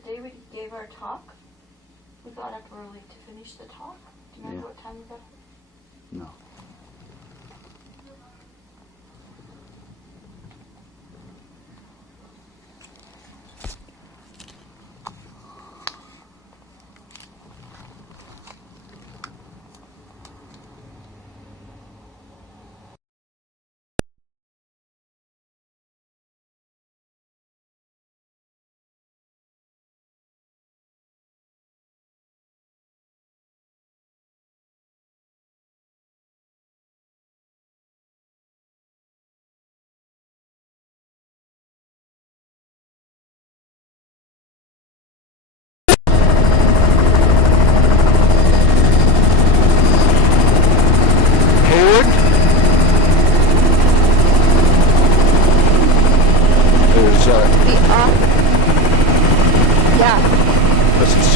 day we gave our talk, we got up early to finish the talk. Do you remember what time we got up? No.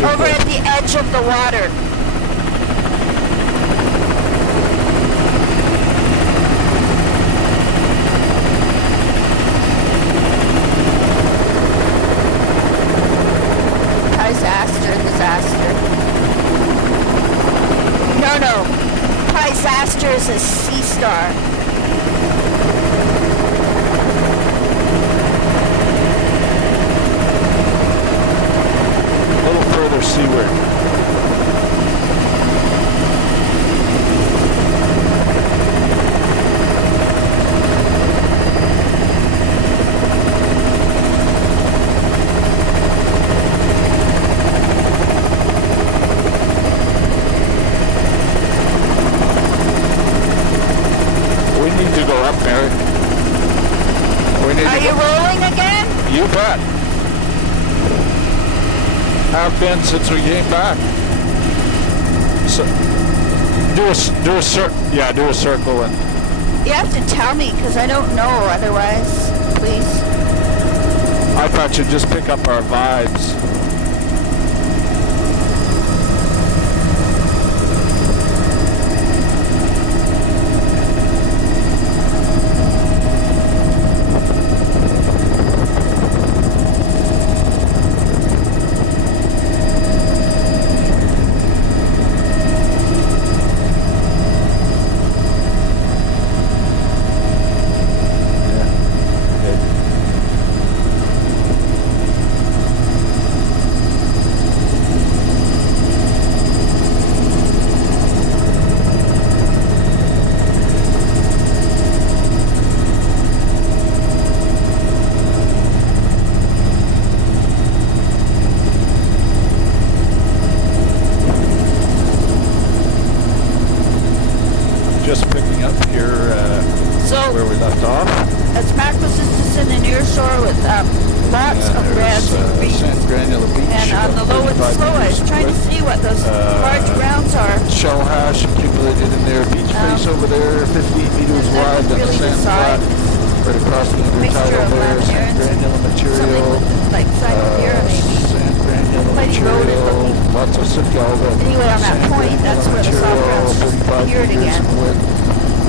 Over at the edge of the water. Disaster. No. Disaster is a sea star. Further seaward. We need to go up, Mary. Are you rolling again? You bet. Have been since we came back. So, do a circle and. You have to tell me because I don't know otherwise. Please. I thought you'd just pick up our vibes. Just picking up here where we left off. It's Mackless is in the near shore with lots of reds and greens. Granular beach. And on the low and slow, I was trying to see what those large grounds are. Shell hash accumulated in there. Beach face over there, 15 meters wide on the sand flat. Right across the intertidal there, sand granular material. Like Siberia, maybe. Sand granular material. Lots of Sigalva. Anyway, on that point, that's where the soft grounds appeared again.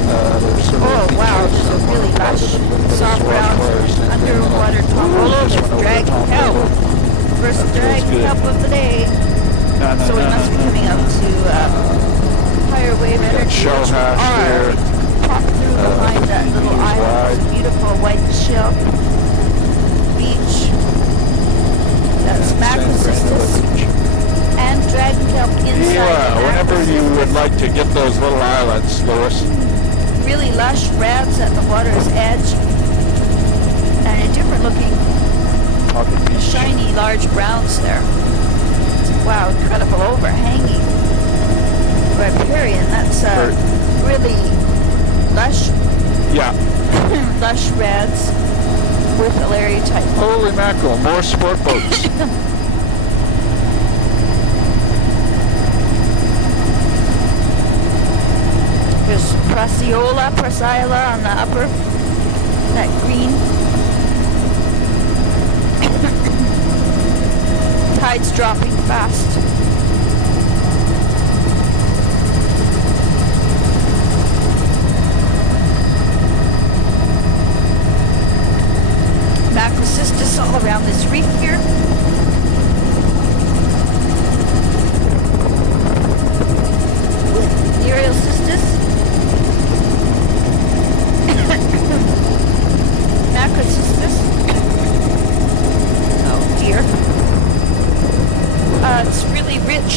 Oh wow, this is really lush soft grounds, underwater tomolo, there's dragon kelp. First dragon kelp of the day. So we must be coming up to higher wave energy, shell hash here. Pop through behind that little island, it's a beautiful white shell beach. That's Macrocystis and dragon kelp inside. Yeah, whenever you would like to get those little islands, Lois. Really lush reds at the water's edge and a different looking shiny large browns there. Wow, incredible overhanging riparian. That's really lush. Yeah. Lush reds with Alaria type. Holy mackerel, more sport boats. There's Prociola on the upper, that green. Tide's dropping fast. Macrocystis all around this reef here.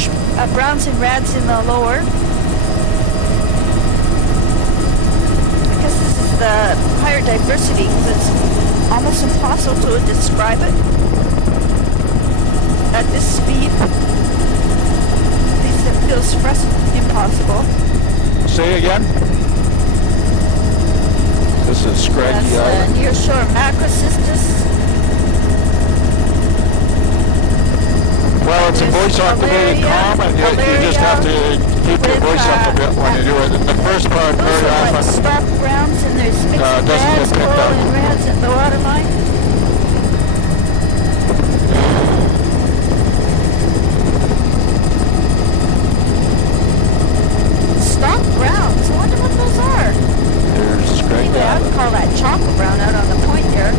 much browns and reds in the lower. I guess this is the higher diversity because it's almost impossible to describe it at this speed. At least it feels impossible. Say again? This is Scraggy That's Island. near shore macrocystis. Well, it's a voice activated comm, and you just have to keep your voice up a bit when you do it. In the first part, Those very are like often, stark browns and there's mixed doesn't get reds, picked coral up. and reds at the waterline. Stock browns. I wonder what those are. there's Scraggy Anyway, I would Island. call that chocolate brown out on the point there.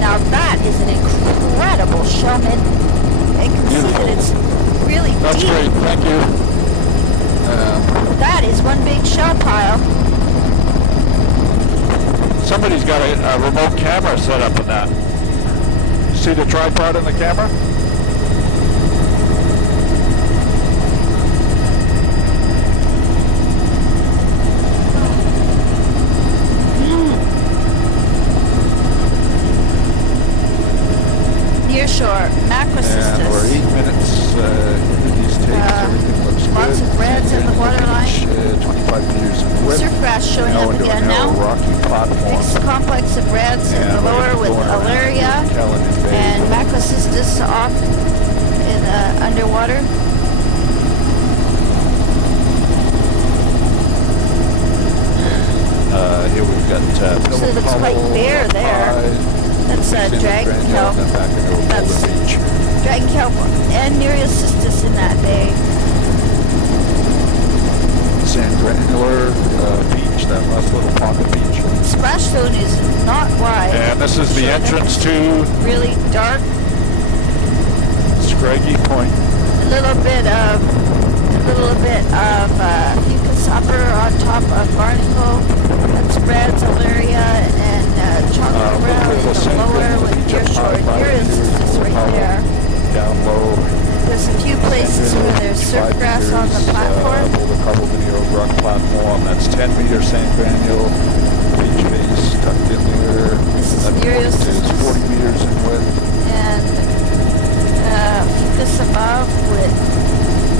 Now that is an incredible shellman. You can see that it's really That's deep. great, thank you. That is one big shell pile. Somebody's got a remote camera set up in that. See the tripod in the camera? Near shore, And we're macrocystis. 8 minutes into these takes. Everything looks lots good. of reds in the waterline. 25 meters in width. Surf grass showing Now up into a again narrow now. rocky platform. Mixed complex of reds in the And we're lower with going around alaria Caledon Bay. and macrocystis off in underwater. Here we've got So it looks quite bare there. That's dragon kelp. That's dragon kelp and Nereocystis in that bay. Sand granular beach, that last little pocket beach. Splash zone is not wide. And this is the So entrance that's to really dark. Scraggy Point. A little bit of fucus upper on top of barnacle. That's reds, alaria, and chocolate brown in the lower with nearshore Nereocystis right there. Down low. There's a few places where there's surf grass on the platform. Boulder Cobble Video rock platform. That's 10 meter sand granule. Beach base tucked in there. This is That point Nereocystis. is 40 meters in width. And fucus above with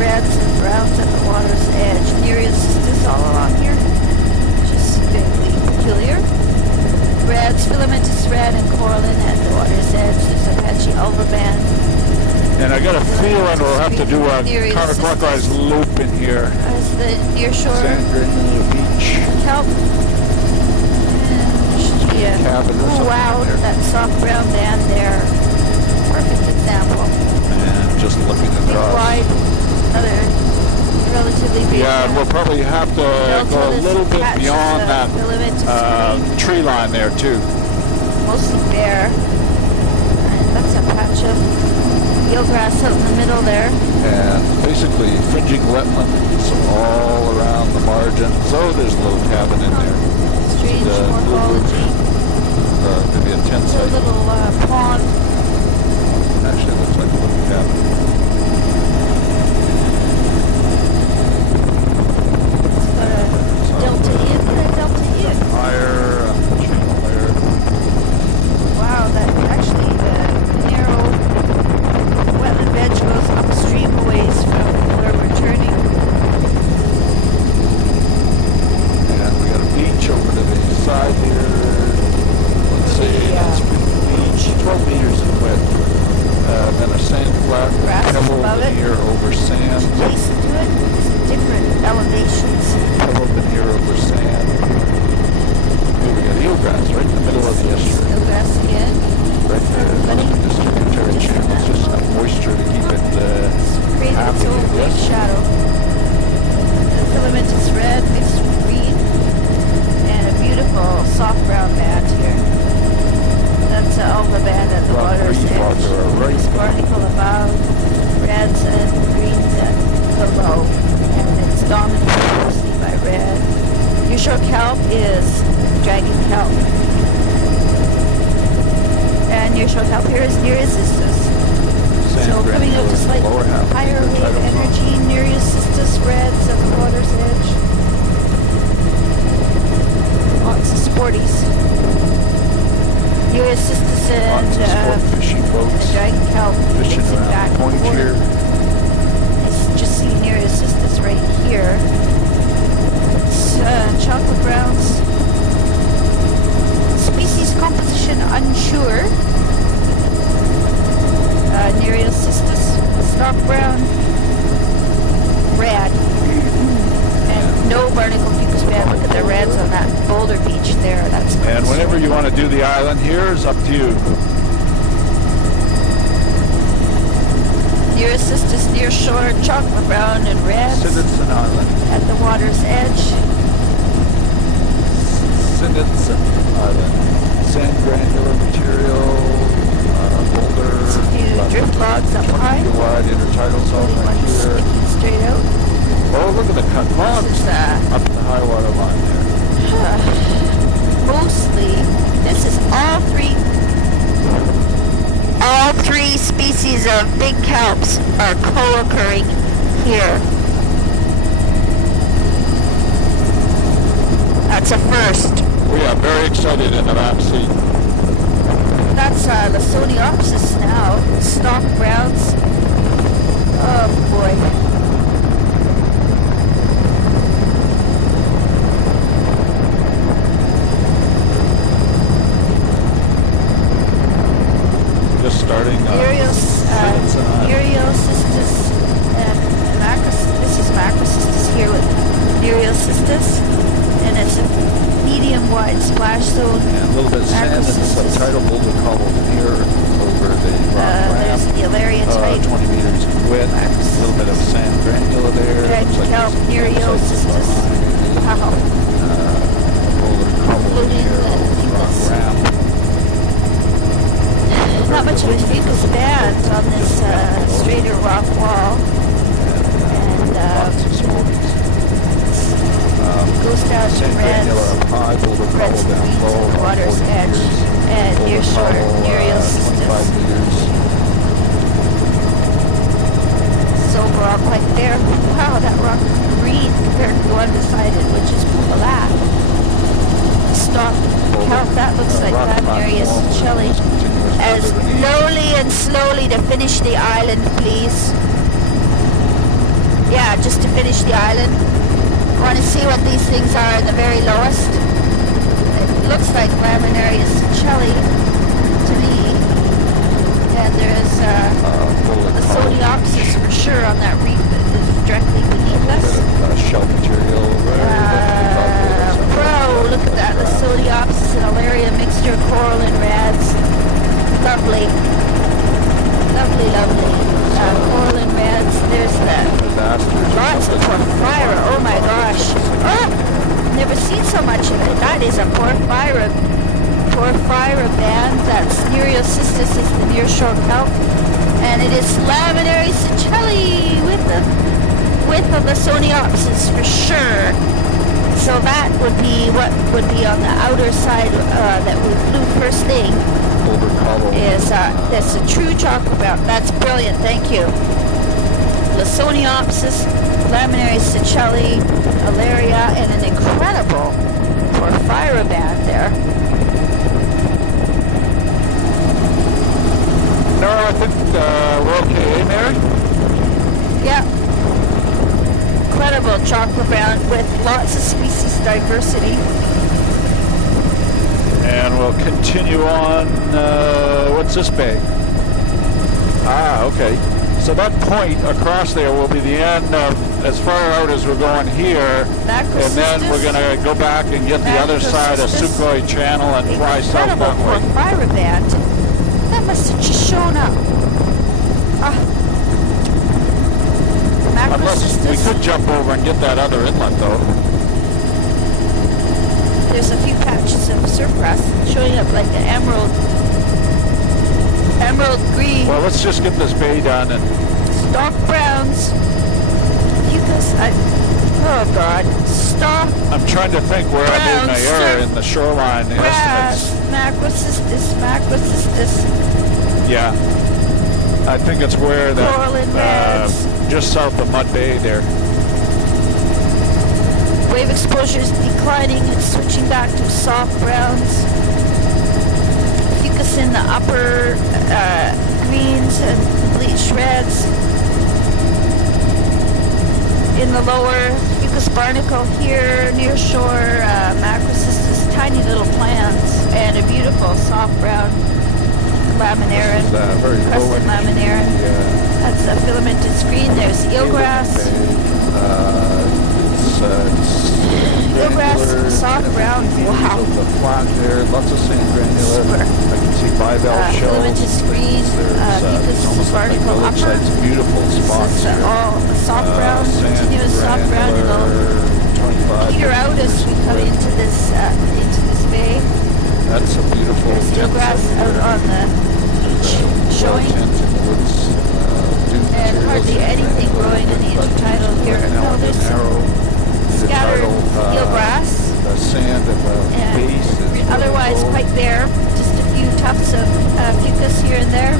reds and browns at the water's edge. Nereocystis all along here. Just vaguely peculiar. Reds, filamentous red, and coralline at the water's edge. There's Apache ulva band. And I got a feeling we'll have to do a counterclockwise loop in here. As the nearshore Sand granule beach. kelp. And there should be a Cabin or something wow, in there. that soft brown band there. Perfect example. And just looking Big across. wide, another relatively big. Yeah, and we'll probably have to go a little bit beyond that tree line there too. Mostly bare. And that's a patch of eelgrass out in the middle there. And basically fringing wetlands all around the margins. Oh, there's a little cabin in there. Strange The morphology. Maybe a tent It's a site. little pond. Actually, it looks like a little cabin. It's got a delta in. What a delta in. Higher channel there. Wow, that actually the narrow wetland bed goes upstream a ways from where we're turning. And we got a beach over to the side here. Let's see, that's beach, 12 meters in width. Then a sand flat with Grass pebble above it. veneer over sand. Adjacent to it, it's different elevations. Pebble veneer over sand. Here we got eelgrass right in the middle of the estuary. No grass again. Right there, Funny. just tributary channels, just enough moisture to keep it Created its happy, own I big guess. shadow. The filament is red mixed with green. And a beautiful soft brown band here. That's ulva band at the water's edge. Right. Barnacle above, reds and greens at below. And it's dominated mostly by red. Nearshore kelp is dragon kelp. And nearshore kelp here is Nereocystis. sand So coming out granules just in like the lower half of the higher wave intertidal zone. energy, Nereus reds at the water's edge. Lots of sporties. Nereus Lots of sport and fishing boats, dragon kelp fishing mixing back around and point forth. here. It's just see Nereus right here. It's chocolate browns. Species composition unsure. Nereus stock brown, red, and no barnacle fucus band. Look at the reds on that boulder beach there. That's And whenever you want to do the island here is up to you. Nereus near shore, chocolate brown and reds Sinidson Island. at the water's edge. Sinidson Island. Sand granular material, boulder. It's a few about drift logs up 20 high. meter wide intertidal zone One right here. sticking straight out. Oh, look at the cut logs This is up the high water line there. mostly, this is all three species of big kelps are co-occurring here. That's a first. We are very excited in the back seat. That's Lasoniopsis now. Stock browns. Oh boy. Just starting Sinidson Island. Nereocystis and this is macrocystis here with Nereocystis, and it's a medium-wide splash zone. And a little bit of sand in the subtidal boulder cobble here over the rock There's ramp. the Alaria type. 20 meters width. A little bit of sand granula there. Red Looks like kelp, there's Nereocystis. Wow. boulder cobble Floating here the over the rock fucus. ramp. Not much of a fucus band on this straighter rock wall. And Lots of sporties. goes down to Sand reds. granular up high, boulder Reds cobble and down greens low. at the about water's 40 edge. meters. And near Boulder shore, cobble, 25 Nereocystis. meters. So we're all quite there. Wow, that rock is green compared to the one beside it, which is black. Stop. Count, that looks like rock Nereus platform with Shelley. continuous As underneath. slowly and slowly to finish the island, please. Yeah, just to finish the island. Want to see what these things are at the very lowest? It looks like Laminarius Shelley to me. And there's Boulder the cobble. Sodiopsis for sure on that reef that is directly beneath A us. bit of shell material Bro, look at that. The Sodiopsis and Alaria mixture, coral and rads. Lovely. Lovely, lovely. Coral and rads. There's that. Lots of porphyra. Oh my gosh. Oh! Never seen so much of it. That is a porphyra band. That's Nereocystis is the nearshore kelp. And it is Laminary Seychelles with the Lasoniopsis for sure. So that would be what would be on the outer side that we flew first thing. Boulder cobble. Is that's a true chocolate brown. That's brilliant. Thank you. Lasoniopsis, Laminary Seychelles, Alaria, and an incredible porphyra band there. No, I think we're okay, Mary? Yeah. Incredible chocolate brown with lots of species diversity. And we'll continue on, what's this bay? Ah, okay. So that point across there will be the end of, as far out as we're going here, and then we're going to go back and get the other side of Sukhoi Channel and fly south Incredible that way. porphyra band. That must have just shown up. Unless we could jump over and get that other inlet, though. There's a few patches of surfgrass showing up like an emerald green. Well, let's just get this bay done and Stock browns. Fucus. Oh God. Stock I'm trying to think where I made my error in the shoreline grass. estimates. Macrocystis. Yeah. I think it's where Coral and reds. just south of Mud Bay there. Wave exposure is declining. It's switching back to soft browns. Fucus in the upper greens and bleached reds. In the lower, fucus barnacle here, near shore, macrocystis, tiny little plants, and a beautiful soft brown laminarin, crested laminarin. That's a filamentous screen. There's eelgrass. Eelgrass, soft brown. Wow. The flat there, lots of sand granular. Super. I can see bivalve shells. Filamentous screen. Fucus barnacle upper. It's beautiful spots This is here. all soft brown, continuous soft brown. It'll peter out as we come into this bay. That's a beautiful. There's eelgrass out on the beach showing, and hardly anything growing in the intertidal here. No, there's some scattered eelgrass, sand at the base is otherwise quite bare. Just a few tufts of fucus here and there.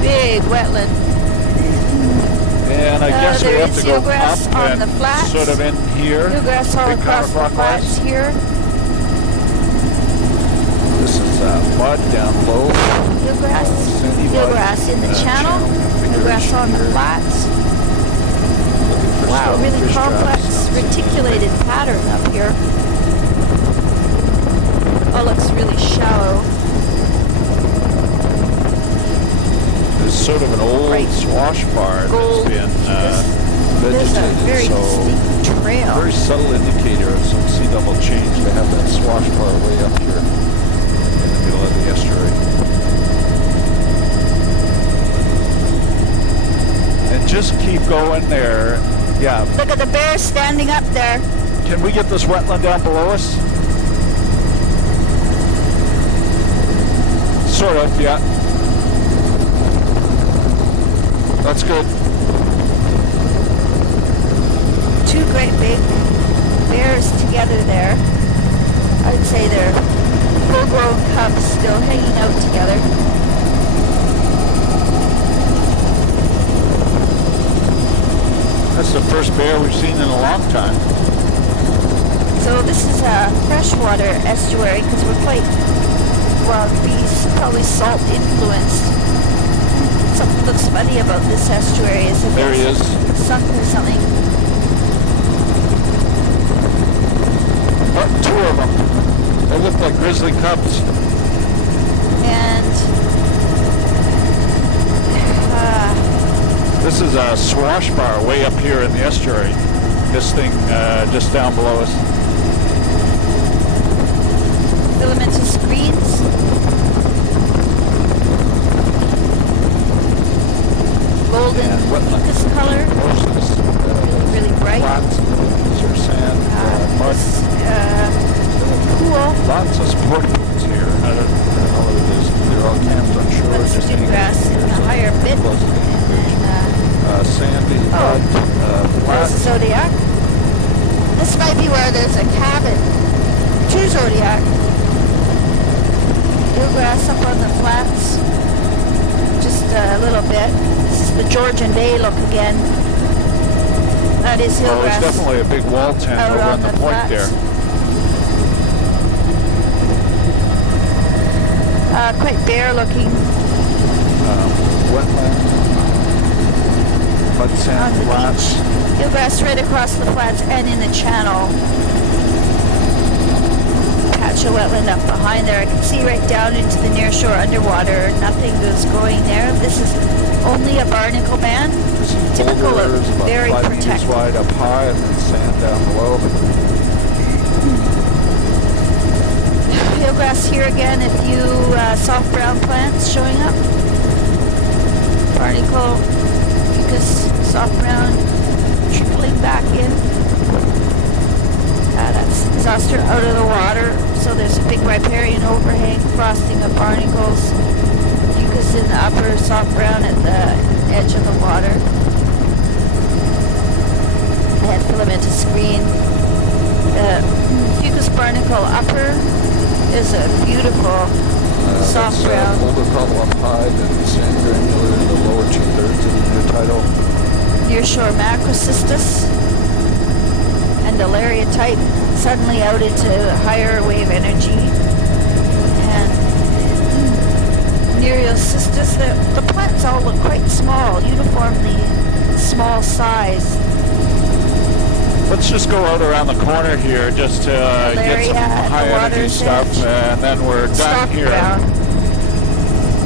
Big wetland. And I guess we there have is to go eelgrass up on and the flats. sort of in here. Eelgrass all Big across the counterclockwise. flats here. This is mud down low. Eelgrass, Sandy mud. eelgrass in the channel. Eelgrass on the flats. Wow, really complex reticulated pattern up here. Oh, looks really shallow. There's sort of an old swash bar Gold. that's been There's a vegetated, very so distinct trail. very subtle indicator of some sea level change to have that swash bar way up here in the middle of the estuary. And just keep going there. Yeah. Look at the bear standing up there. Can we get this wetland down below us? Sort of, yeah. That's good. Two great big bears together there. I'd say they're full-grown cubs still hanging out together. That's the first bear we've seen in a long time. So this is a freshwater estuary because we're quite, well, probably salt influenced. Something looks funny about this estuary is if There he is. it's sunk or something. Oh, two of them. They look like grizzly cubs. And This is a swash bar way up here in the estuary. This thing just down below us. filamentous screens. Golden fucus color. Really bright. Lots of sand, mud. Cool. Lots of sport boats here. I don't know what it is. They're all camped on shore. That's just hanging grass in here. the higher bit. Sandy mud, There's flat. a zodiac. This might be where there's a cabin. Two zodiac. Eelgrass up on the flats. Just a little bit. This is the Georgian Bay look again. That is Oh, eelgrass. it's definitely a big wall tent out over on on the the point flats. there. Quite bare looking Wetland. Mud on sand the flats. beach. Eelgrass right across the flats and in the channel. Patch of wetland up behind there. I can see right down into the near shore underwater. Nothing is growing there. This is only a barnacle band. Typical of Boulders, about very 5 meters protected. wide up high, and then sand down below. Eelgrass here again, a few soft brown plants showing up. Barnacle, fucus, soft brown, trickling back in. That's zoster out of the water, so there's a big riparian overhang, frosting of barnacles. Fucus in the upper, soft brown at the edge of the water. And filamentous green. Fucus barnacle upper is a beautiful soft brown. Boulder column up high, then sand granular in the lower 2/3 of the new title. Nearshore macrocystis and Alaria type suddenly out into higher wave energy. And Nereocystis, the plants all look quite small, uniformly small size. Let's just go out around the corner here just to get some high energy stuff, and then we're done here. Brown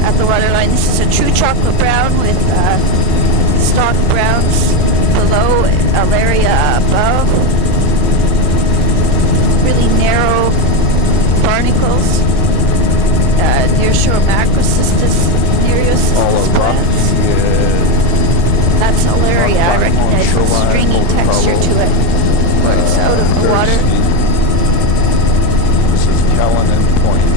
at the waterline. This is a true chocolate brown with stalk browns below, Alaria above. Really narrow barnacles. Nearshore macrocystis, Nereocystis plants. That's Alaria. I recognize the stringy texture to it when it's out of the water. This is Callanan Point.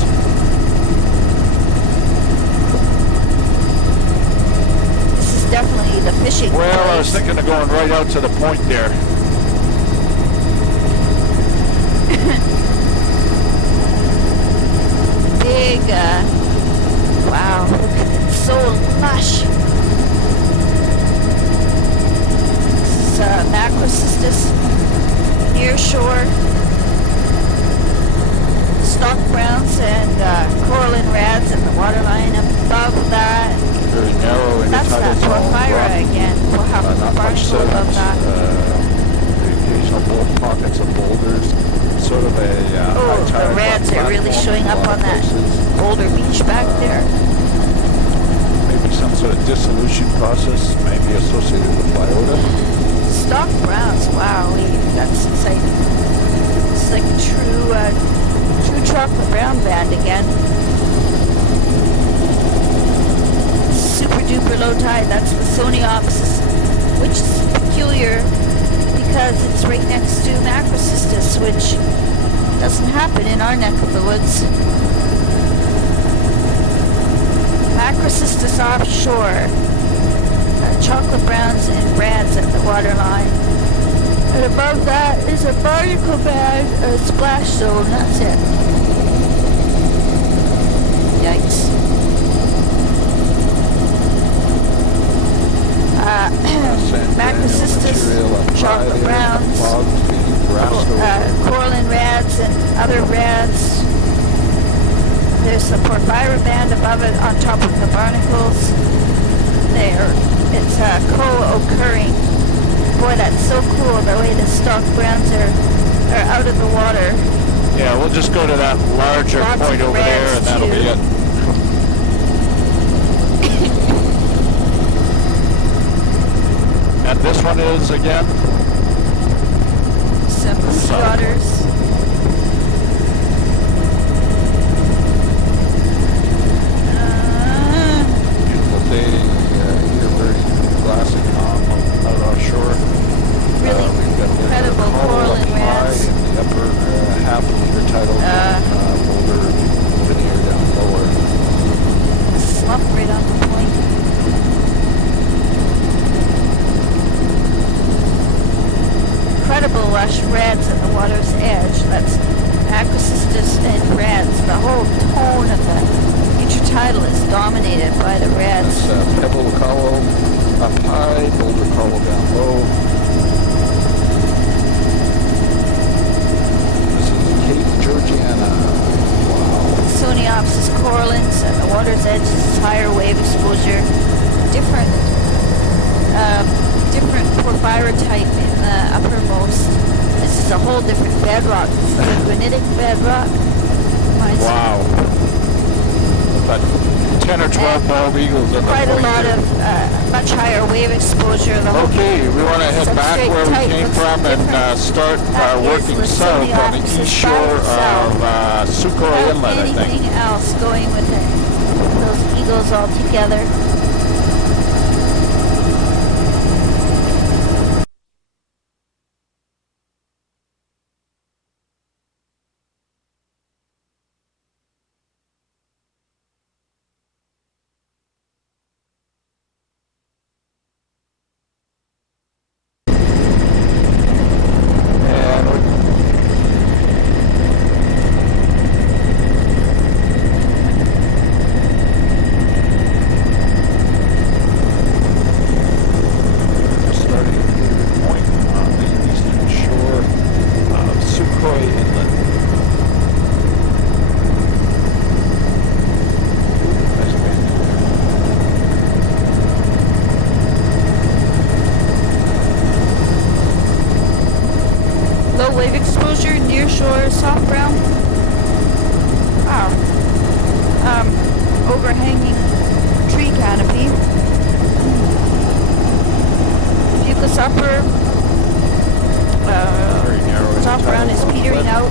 This is definitely the fishing place. Well, I was thinking of going right out to the point there. Big, wow, look at it, so lush. This is macrocystis, nearshore, stalk browns and coralline rads in the waterline above that. Very narrow in That's the that tidal zone. porphyra again. We'll have Not the much partial above sediment. that. The occasional pockets of boulders. Sort of a Oh, high tide the rads are really platform showing in a up lot on of that places. boulder beach back there. Maybe some sort of dissolution process, maybe associated with biota. Stalk browns, wow, that's exciting. It's like a true chocolate brown band again. Super duper low tide, that's the Soniopsis, which is peculiar because it's right next to macrocystis, which doesn't happen in our neck of the woods. Macrocystis offshore, chocolate browns and brads at the waterline. And above that is a barnacle band, a splash zone, that's it. Yikes. Macrocystis, chocolate browns, coralline rads and other rads. There's a porphyra band above it on top of the barnacles. It's co-occurring. Boy, that's so cool, the way the stalk browns are out of the water. Yeah, we'll just go to that larger point over there, and that'll be it. And this one is again? Some sea otters. Beautiful day here, very classic out offshore. Really we've got incredible coralline rads. in the upper half of the tidal boulder veneer down lower. Slump right on the point. Incredible lush rads at the water's edge. That's macrocystis and rads. The whole tone of the intertidal is dominated by the rads. That's pebble column up high, boulder column down low. This is Cape Georgiana. Wow. Soniopsis corallines at the water's edge. This is higher wave exposure. Different porphyra type in the uppermost. This is a whole different bedrock. This is a granitic bedrock. Wow. About 10 or 12 bald eagles in the quite a point lot here. of much higher wave exposure. The whole Okay, we want to head back substrate where we type came looks from and different. start That is working the south on the Soniopsis east shore by of Sukhoi without Inlet, I think. anything else going with it. Those eagles all together. wave exposure, near shore, soft brown. Wow. Overhanging tree canopy. Fucus upper. Very narrow. Soft brown is petering out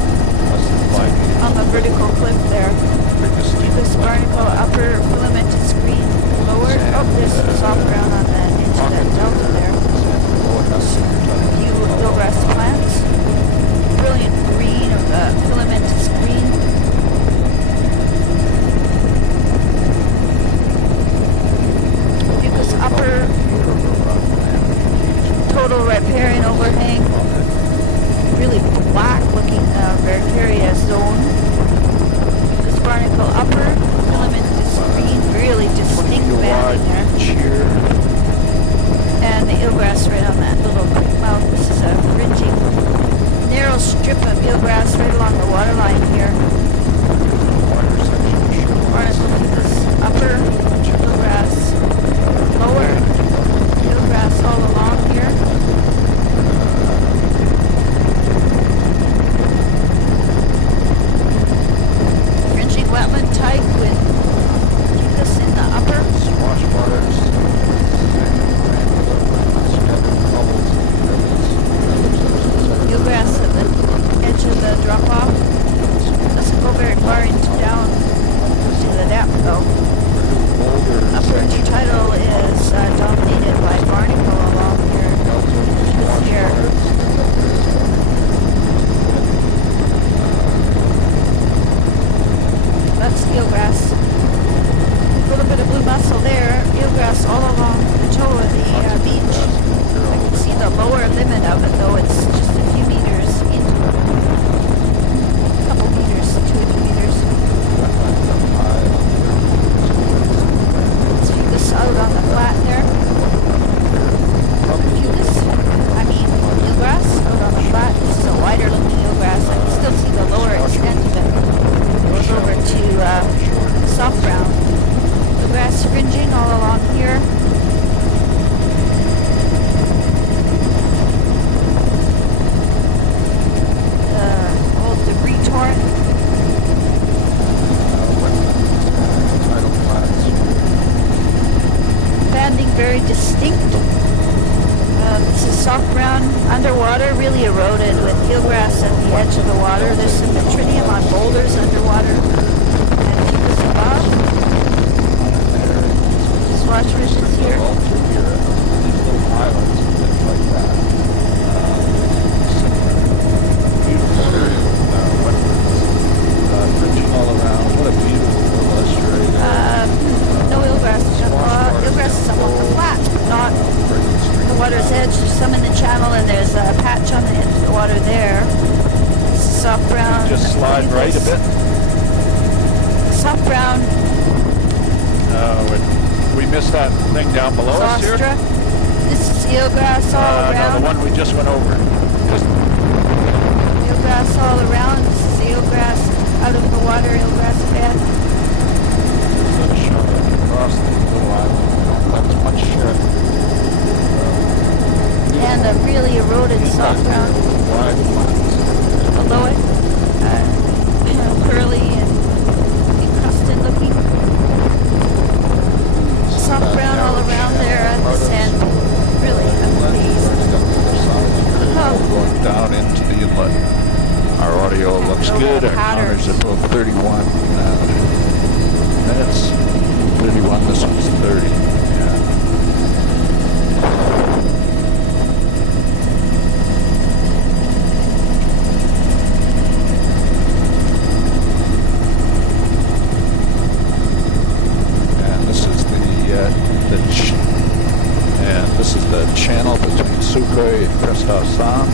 on the vertical cliff there. Fucus barnacle upper, filamentous green lower. Oh, there's some soft brown on the edge of that delta there. A few eelgrass plants. Brilliant green of the filamentous green. Fucus upper. Total riparian overhang. Really black looking Vercaria zone. Fucus barnacle upper. Filamentous green. Really distinct banding there. And the eelgrass right on that little mouth. This is a fringing narrow strip of eelgrass right along the waterline here. Barnacle fucus upper, eelgrass lower, eelgrass all along here. Fringing wetland type with fucus in the upper. Swash waters. Eelgrass at the edge of the drop-off. Doesn't go very far into down to the depth though. Upper intertidal is dominated by barnacle along here. This here. That's eelgrass. A little bit of blue mussel there. Eelgrass all along the toe of the beach. I can see the lower limit of it though. It's just a few meters in. A couple meters, 2 or 3 meters. It's fucus out on the flat there. Fucus, eelgrass out on the flat. This is a wider looking eelgrass. I can still see the lower extent of it. Goes over to soft brown. Eelgrass fringing all along here. The old debris torrent. Banding very distinct. This is soft brown underwater, really eroded with eelgrass at the edge of the water. There's some metrinium on boulders underwater. And fucus above. Swatch ridges here. All around. What a beautiful illustrator. No eelgrass. Eelgrass is up on the flat, but not the water's edge. There's some in the channel, and there's a patch on the edge of the water there. This is soft brown. Just slide right a bit. Soft brown. We missed that thing down below us here. This is eelgrass all around. No, the one we just went over. Eelgrass all around. This is eelgrass out of the water, eelgrass bed. Across the little island. That's much And a really eroded soft ground below it. Curly and encrusted looking. Soft brown all around there at the sand. Really amazing. Going down into the inlet. Our audio looks good. Our counters are both 31 minutes. 31, this one's 30. Yeah. And this is the channel between Sukhoi and Prestausan.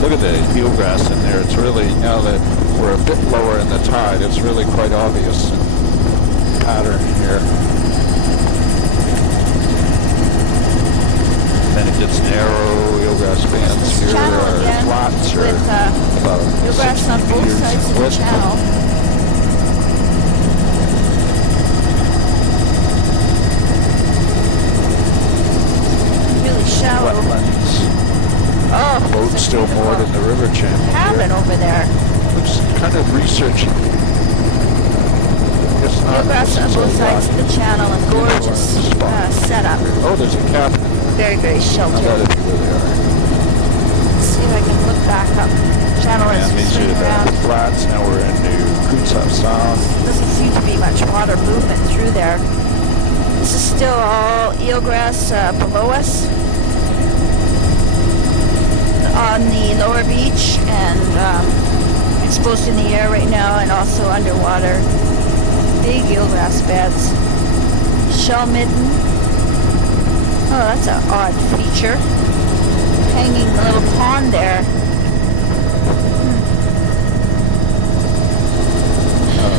Look at the eelgrass in there. It's really, now that we're a bit lower in the tide, it's really quite obvious pattern here. Then it gets narrow, eelgrass bands here are flats or about eelgrass on both sides of the channel. researching. Guess not. Eelgrass on This is both a sides lot. of the channel and gorgeous setup. Oh, there's a cabin. Very, very I sheltered. doubt if you really are. Let's see if I can look back up. Channel And is these swinging are around. the flats. Now we're into Kootsap Sound. Doesn't seem to be much water movement through there. This is still all eelgrass below us on the lower beach and exposed in the air right now and also underwater. Big eelgrass beds. Shell midden. Oh, that's an odd feature. Hanging a little pond there.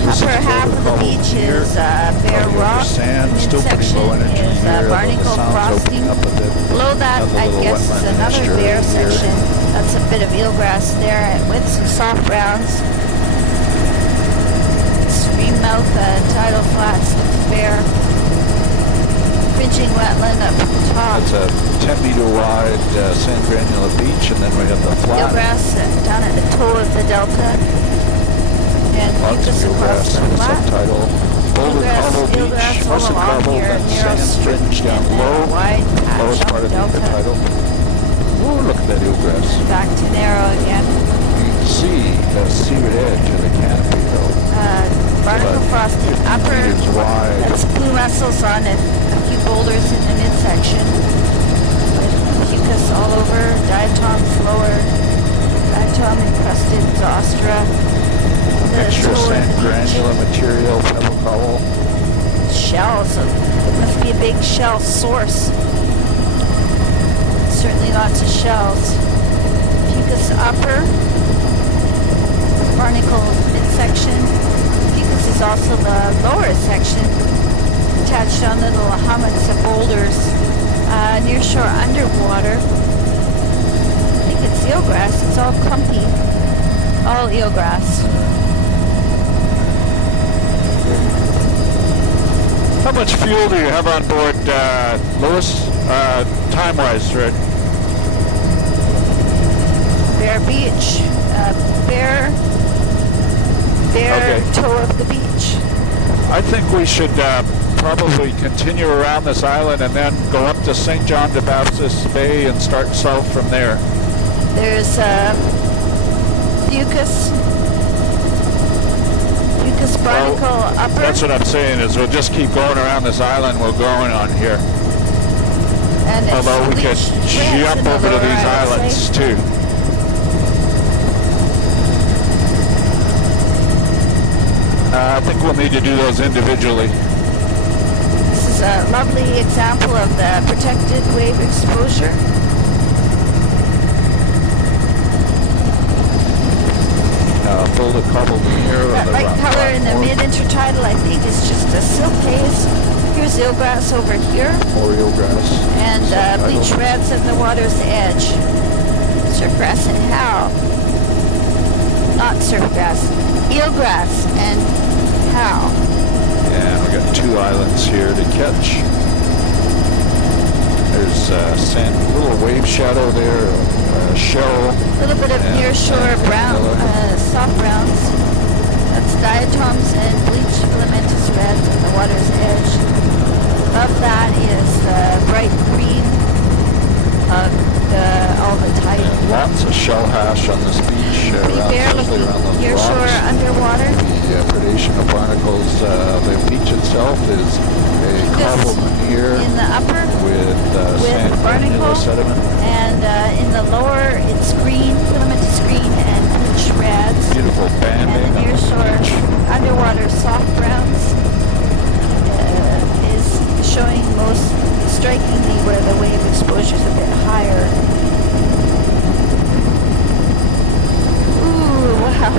This Upper is half Boulder of the Cobble beach here. is bare Over rock. sand, still pretty Midsection low energy is here, although the barnacle sound's frosting. opening up a bit. Below that, Another I little guess, is wetland another estuary bare here. section. That's a bit of eelgrass there with some soft browns. Stream mouth tidal flats looks bare. Fringing wetland up at the top. That's a 10-meter wide sand granula beach, and then we have the flat. Eelgrass down at the toe of the delta. And Lots of mucus across eelgrass the in the flat. subtitle. Boulder Cobble Eelgrass Beach, all mostly along cobble, here, then narrow sand strip fringe down and then low. a wide patch Lowest on part the of the delta. intertidal. Ooh, look at that eelgrass. And back to narrow again. You can see the seaward edge of the canopy, though. Barnacle About frosting 50 upper. meters wide. That's blue mussels on a few boulders in the midsection. With mucus all over. Diatoms lower. Diatom encrusted zostra. The Extra toe of sand the beach. granula material, pebble cobble. Shells. It must be a big shell source. Certainly lots of shells. Fucus upper. Barnacle midsection. Fucus is also the lower section. Attached on little hummocks of boulders. Near shore underwater. I think it's eelgrass. It's all clumpy. All eelgrass. How much fuel do you have on board, Lewis? Time-wise, right? Bare beach. Bare Okay. toe of the beach. I think we should probably continue around this island and then go up to St. John de Baptist Bay and start south from there. There's Fucus barnacle upper. That's what I'm saying, is we'll just keep going around this island we're going on here. And it's Although we could bleached reds jump in the over to lower, these I would islands say. too. I think we'll need to do those individually. This is a lovely example of the protected wave exposure. Boulder Cobble near That the light rock color in the platform. mid-intertidal, I think, is just a silk haze. Here's eelgrass over here. More eelgrass. And bleach reds at the water's edge. Surfgrass and how? Not surfgrass. Eelgrass and how? And we got two islands here to catch. There's sand, little wave shadow there, shell. A little bit of and near-shore brown, yellow. soft browns. That's diatoms and bleached filamentous reds at the water's edge. Above that is the bright green of all the tide. And lots of shell hash on this beach, Pretty around, bare especially looking around those near-shore rocks. underwater. The predation of barnacles. The beach itself is a cobble veneer In the upper, with sand barnacle. granule sediment. and in the lower it's green, filamentous green and bleach reds. Beautiful banding And the on the near-shore beach. underwater soft browns is showing most strikingly where the wave exposure is a bit higher. Ooh, wow.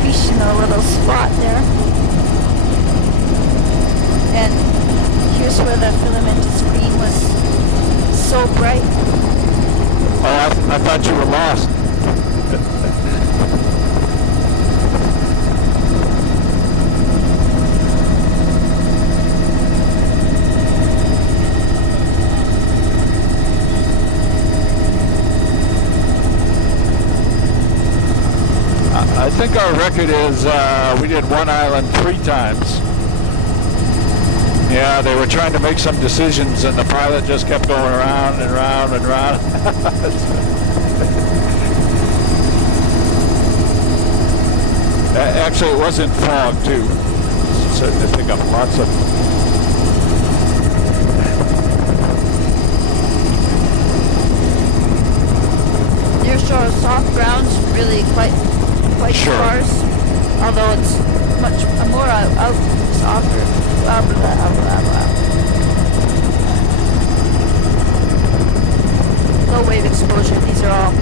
Creational little spot there. And here's where the filamentous green was so bright. Oh, I thought you were lost. I think think our record is we did one island 3 times. Yeah, they were trying to make some decisions, and the pilot just kept going around and round and round. Actually, it was in fog, too. So they pick up lots of... Nearshore soft ground's really quite Sure. sparse, although it's much more out softer. Blah, blah, blah, blah. Low wave exposure. These are all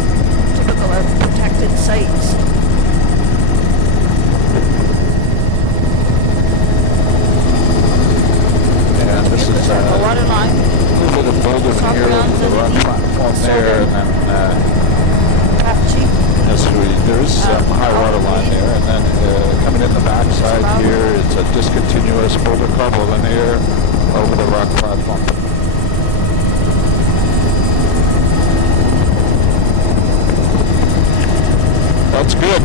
typical of protected sites. And this is the water line. a little bit of boulder Soft here grounds over the rock underneath. platform there, and then Patchy. there's some high water line there, and then coming in the backside here, it's a discontinuous boulder cover linear over the rock platform. That's good.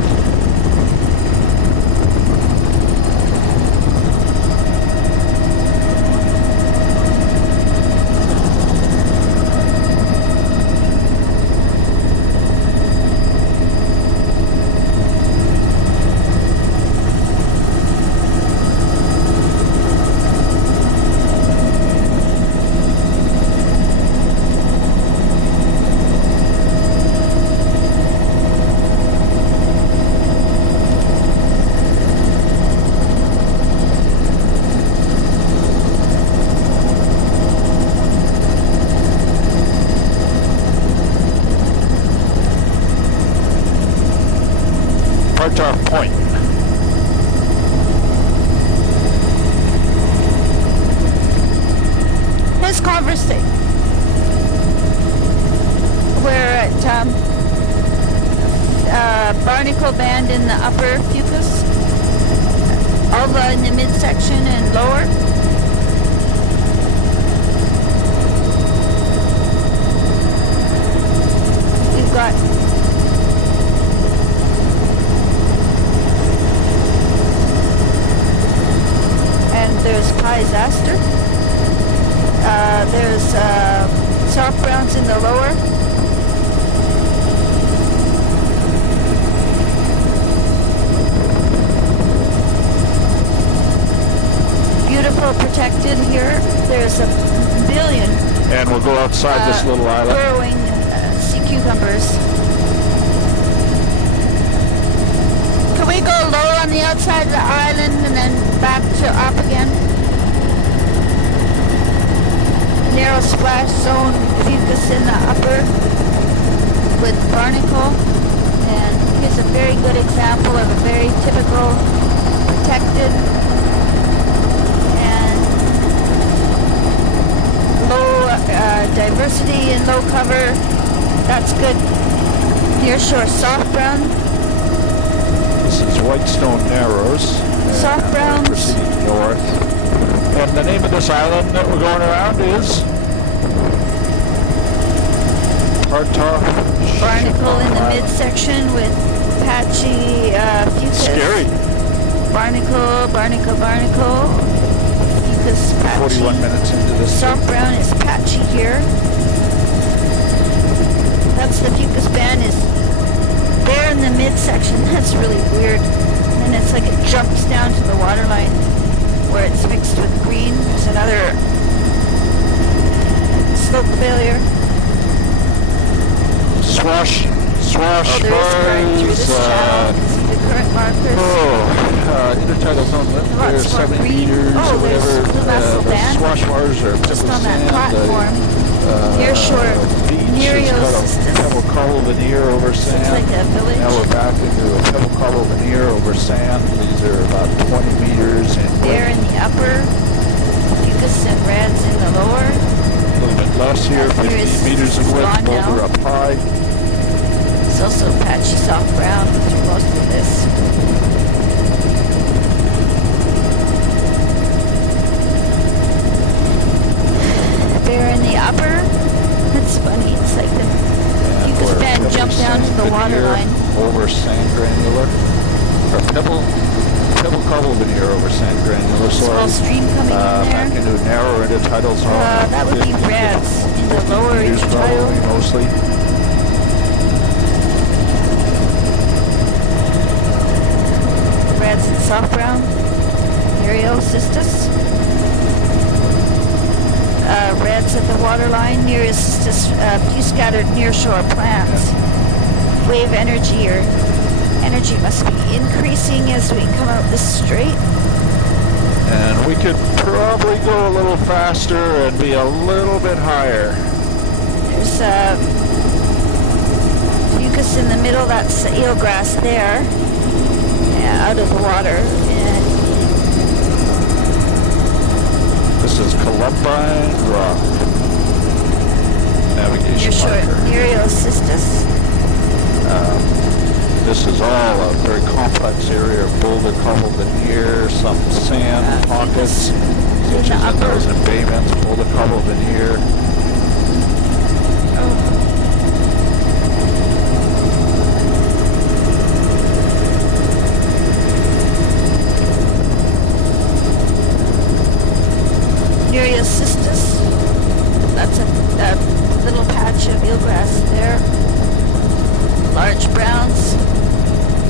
Point. Here's Conversation. We're at Barnacle Band in the upper Fucus, Alva in the midsection and lower. We've got there's Piesaster. There's soft browns in the lower. Beautiful protected here. There's a billion. And we'll go outside this little island. Burrowing sea cucumbers. Can we go low on the outside of the island and then back to up again? Narrow splash zone Fucus in the upper with barnacle. And here's a very good example of a very typical protected and low diversity and low cover. That's good. Nearshore soft brown. This is Whitestone Narrows. Soft browns. Proceeding north. And the name of this island that we're going around is Barnacle in the midsection with patchy Fucus. Scary. Barnacle. Fucus patchy. 41 minutes into this. Soft brown is patchy here. That's the Fucus band is there in the midsection. That's really weird. And it's like it jumps down to the waterline where it's mixed with green. There's another slope failure. Swash Oh, there is current through this channel. The current markers. Intertidal zone lift there, Lots more 70 green. meters Oh, or there's whatever. blue vessel The band. swash bars are Just pebble on that sand. platform. Nearshore Nereocystis. Pebble cobble veneer over sand. Looks like a village. Now we're back into a pebble cobble veneer over sand. These are about 20 meters in There width. in the upper, Fucus and reds in the lower. A little bit less here, 15 meters in width, gone now. boulder up high. It's also patchy soft brown through most of this. There in the upper, it's funny, it's like the Fucus band jumped down to the water line. Over sand granular. or pebble cobble veneer over sand granular Small soil. stream coming in Back there. into narrow intertidal zone. That would be 50 reds in the lower meters probably intertidal. mostly. Reds and soft brown. Nereocystis. Reds at the waterline. Nereocystis, few scattered nearshore plants. Wave energy or energy must be increasing as we come out this strait. And we could probably go a little faster and be a little bit higher. There's fucus in the middle, that's the eelgrass there, out of the water. And This is Columbine Rock. Navigation marker. Nereocystis. This is all a very complex area of boulder cobble veneer, some sand pockets, which is in those embayments, boulder cobble veneer. Nereocystis. That's a little patch of eelgrass there. Large browns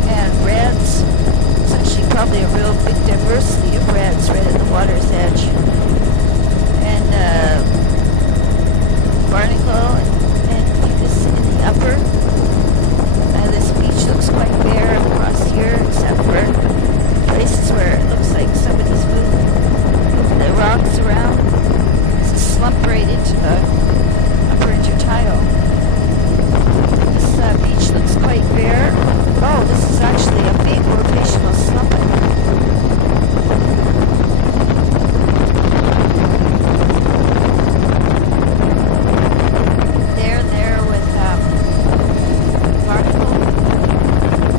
and reds. It's actually probably a real big diversity of reds right at the water's edge. And barnacle and fucus in the upper. This beach looks quite bare across here, except for places where it looks like somebody's moved the rocks around. It's a slump right into the upper intertidal. This beach looks quite bare. Oh, this is actually a big rotational slump. There with barnacle.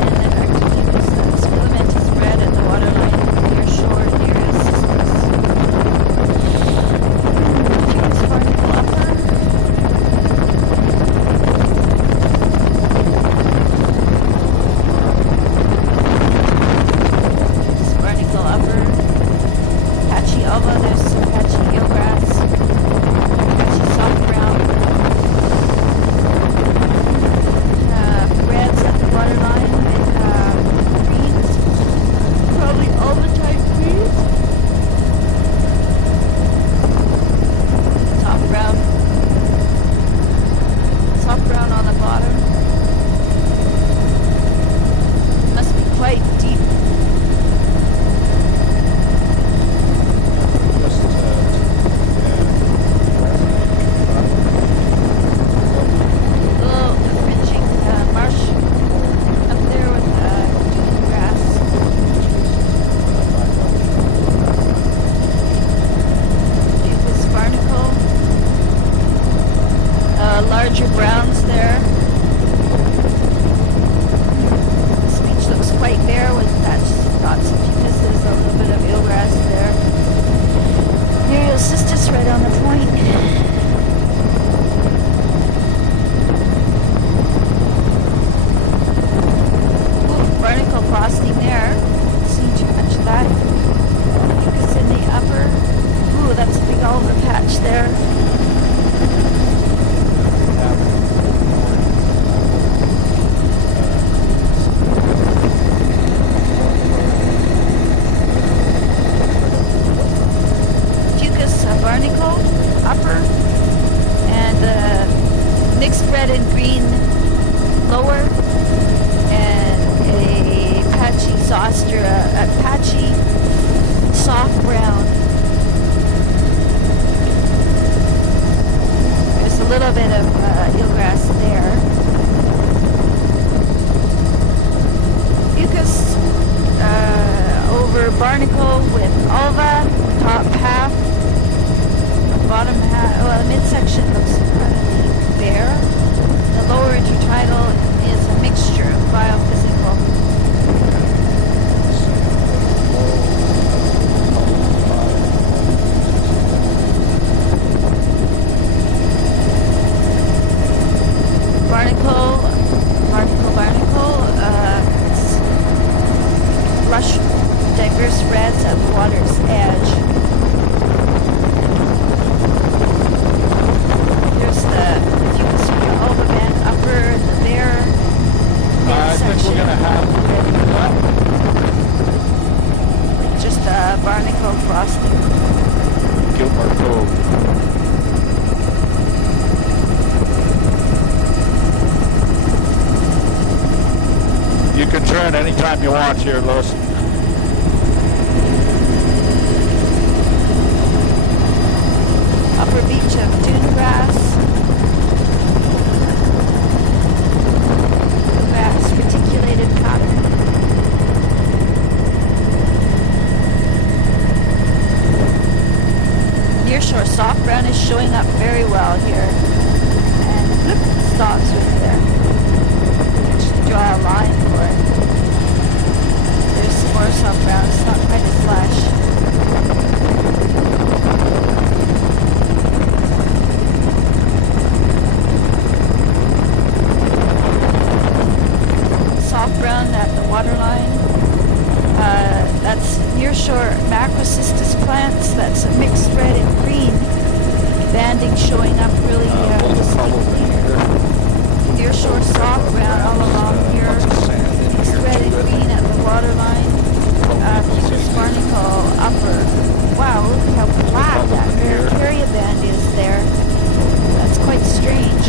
And then Arcticus, that's filamentous red at the waterline near shore nearest. Fucus barnacle upper. Barnacle upper, patchy alba, there's some patchy eelgrass, patchy soft brown, reds at the waterline with greens, probably alba type greens, soft brown on the bottom, must be quite deep. Little fringing marsh up there with grass. Fucus barnacle. Larger browns there. This beach looks quite bare with lots of fucus. There's a little bit of eelgrass there. Nereocystis right on the point. Barnacle frosting there. See too much of that. Fucus in the upper. Ooh, that's a big alba patch there. Fucus barnacle upper. And mixed red and green lower. And a patchy zoster, a patchy soft brown. There's a little bit of eelgrass there. Fucus over barnacle with alva, top half, bottom half, well, the midsection looks incredibly bare. The lower intertidal is a mixture of biophysical. anytime you want here, Lois. Upper beach of dune grass. Grass reticulated pattern. Nearshore soft brown is showing up very well here. And look, it stops right there. Just draw a line for it. There's some more soft brown. It's not quite as lush. Soft brown at the waterline. That's nearshore macrocystis plants. That's a mixed red and green. Banding showing up really distinctly. Nearshore soft brown all along here. Mixed red and green at the waterline. Picus barnacle upper. Wow, look how flat that Maricaria band is there. That's quite strange.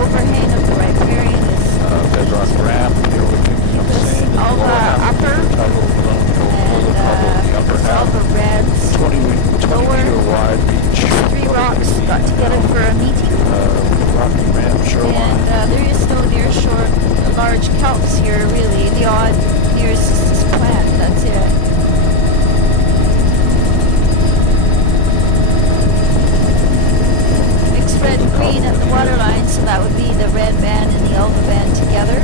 Overhang of the riparian is Bedrock ramp. Here we can Alba upper and Alba reds. 20 meter wide beach. 3 rocks got together for a meeting. Rocky ramp shoreline. And there is no nearshore large kelps here really. The odd nearcystis plant, that's it. Mixed red and green at the waterline, so that would be the red band and the alba band together.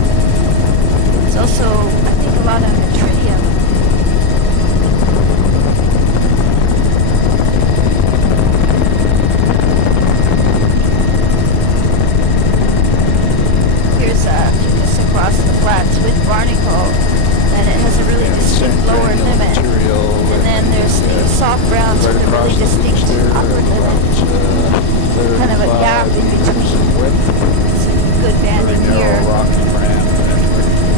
There's also, I think, a lot of Metridium. Here's Picus across the flats with barnacle, and it has a really distinct lower limit. And then there's the soft browns with a really distinct upper limit. Kind of a gap in between. Some good banding here.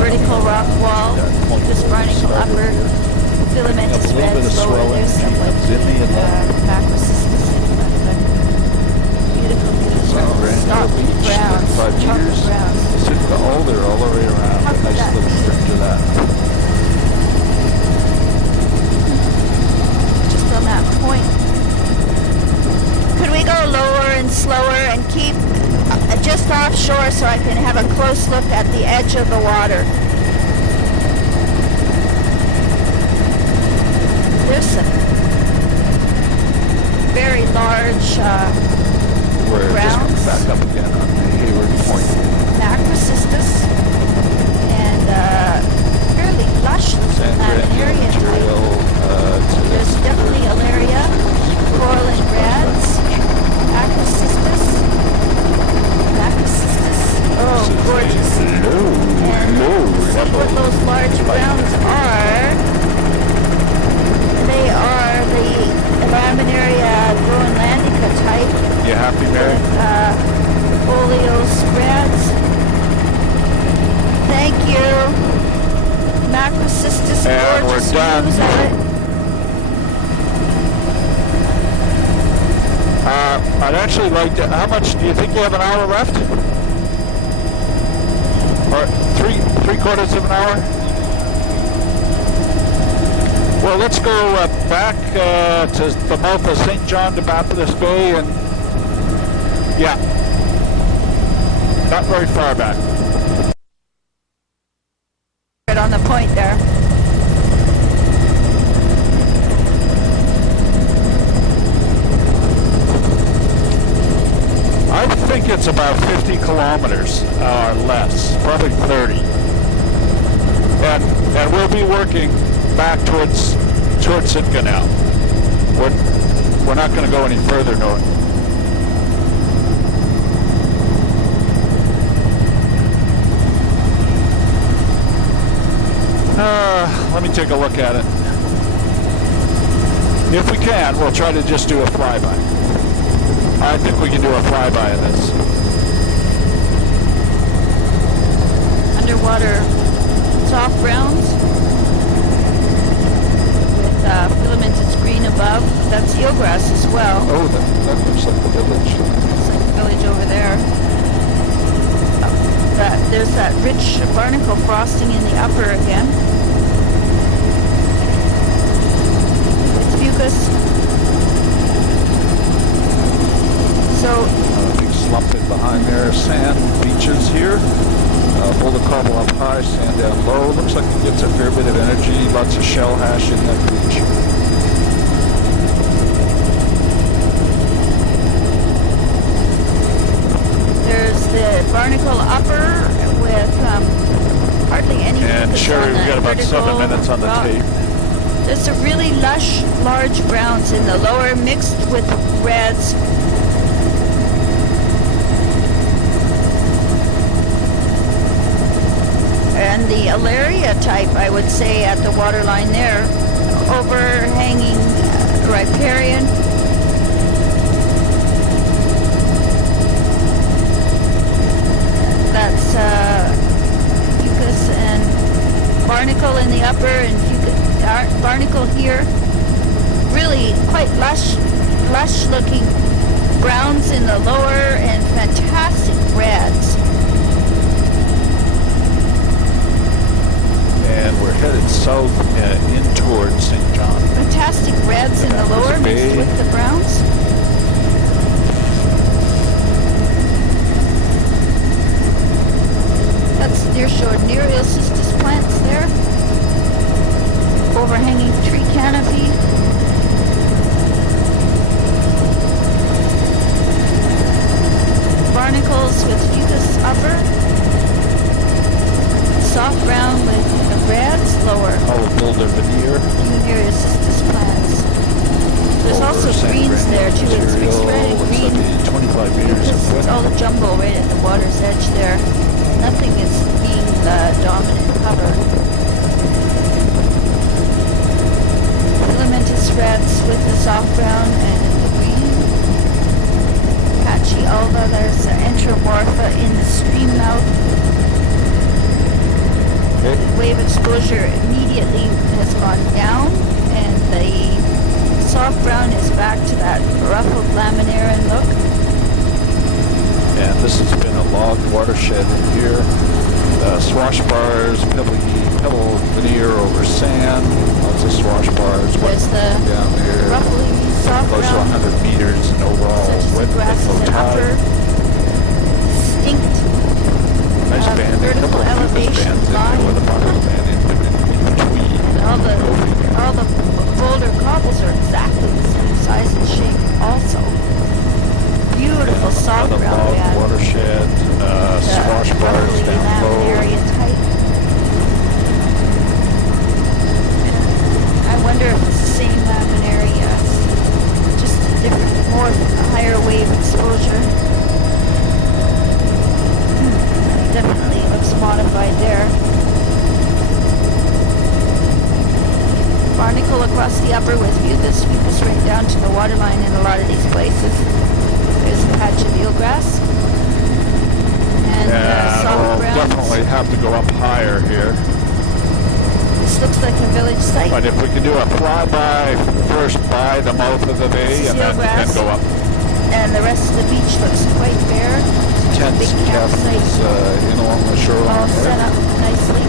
Vertical rock wall, Picus barnacle upper, filamentous reds lower. There's some macrocystis but beautiful, stocky browns, chocolate browns. All the way around. How A could nice that little be? fringe of that. Just on that point. Could we go lower and slower and keep just offshore so I can have a close look at the edge of the water? There's some very large We're browns. just back up again on the Hayward Point. Macrocystis and fairly lush looking area type. There's definitely Alaria, coral and brads, macrocystis. Oh, gorgeous. And see what those large browns are. They are the Laminaria groenlandica type. You happy, Mary? Folio spreads. Thank you. Macrocystis And gorgeous we're done. views of it. I'd actually like to, how much, do you think you have an hour left? Or three quarters of an hour? Well, let's go back to the mouth of St. John de Baptist Bay and, yeah, not very far back. Right on the point there. I think it's about 50 kilometers or less, probably 30. And we'll be working back towards Sitka now. We're not going to go any further north. Let me take a look at it. If we can, we'll try to just do a flyby. I think we can do a flyby of this. Underwater soft browns with filamentous green above. That's eelgrass as well. Oh, that looks like the village. It's like the village over there. there's that rich barnacle frosting in the upper again. It's fucus. So Big slump in behind there. Sand beaches here. Boulder cobble up high, sand down low. Looks like it gets a fair bit of energy. Lots of shell hash in that beach. there's the barnacle upper with hardly any And fucus Sherry, on we the got about 7 vertical minutes on the rock. tape. There's a really lush, large browns in the lower mixed with reds. And the Alaria type, I would say, at the waterline there, overhanging riparian. That's fucus and barnacle in the upper and fucus, barnacle here. Really quite lush looking browns in the lower and fantastic reds. And we're headed south in towards St. John. Fantastic reds in the There's a lower mixed bay. with the browns. That's nearshore Nereocystis plants there. Overhanging tree canopy. Barnacles with fucus upper. Soft brown with the reds lower. Oh, boulder veneer. Nereocystis plants. There's Boulder, also sand greens there too. It's mixed red and material. green. Looks like 25 meters Because of it's all a jumble right at the water's edge there. Nothing is being the dominant cover. Filamentous reds with the soft brown and the green. Patchy alga, there's Enteromorpha in the stream mouth. Wave exposure immediately has gone down, and the soft brown is back to that ruffled laminarin look. And this has been a logged watershed in here. Swash bars, pebble veneer over sand. Lots of swash bars. There's the down there. ruffly soft Close to brown, 100 meters in overall such as the width at grasses low and upper. tide. Distinct Nice band, a vertical couple of fucus elevation bands in there line. with a barnacle band in between. And all the boulder cobbles are exactly the same size and shape also. Beautiful soft Another brown logged band. watershed, swash bars Roughly down low. laminaria type. I wonder if it's the same laminaria, just a different, more higher wave exposure. Definitely looks modified there. Barnacle across the upper with fucus right down to the waterline in a lot of these places. There's a patch of eelgrass. And Yeah, soft we'll browns. definitely have to go up higher here. This looks like a village site. But if we can do a flyby first by the mouth of the bay This is and then eelgrass. go up. And the rest of the beach looks quite bare. Tents Big and campsite. cabins in along the All shoreline set there. up nicely.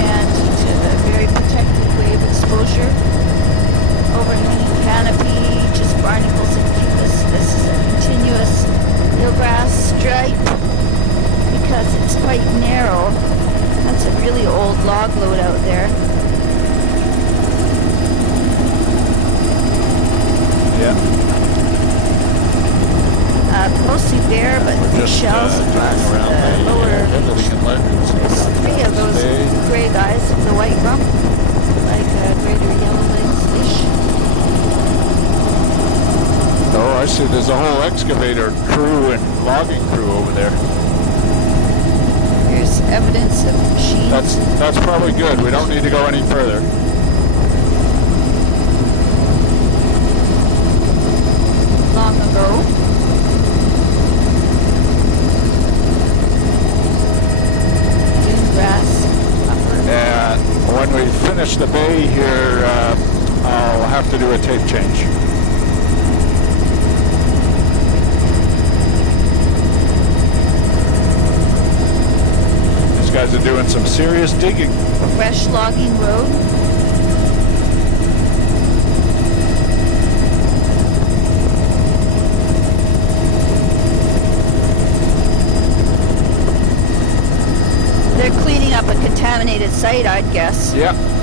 And to the very protected wave exposure. Overhanging canopy, just barnacles and fucus. This is a continuous eelgrass stripe because it's quite narrow. That's a really old log load out there. Yeah. Mostly bare, but We're just shells across around the lower Headley beach. Inlet. There's three of those gray guys with the white rump, like a greater yellowlegs fish. Oh, I see. There's a whole excavator crew and logging crew over there. There's evidence of machines. That's probably good. We don't need to go any further. Long ago. Dune grass. Upper. And when we finish the bay here, I'll have to do a tape change. guys are doing some serious digging. Fresh logging road. They're cleaning up a contaminated site, I'd guess. Yeah.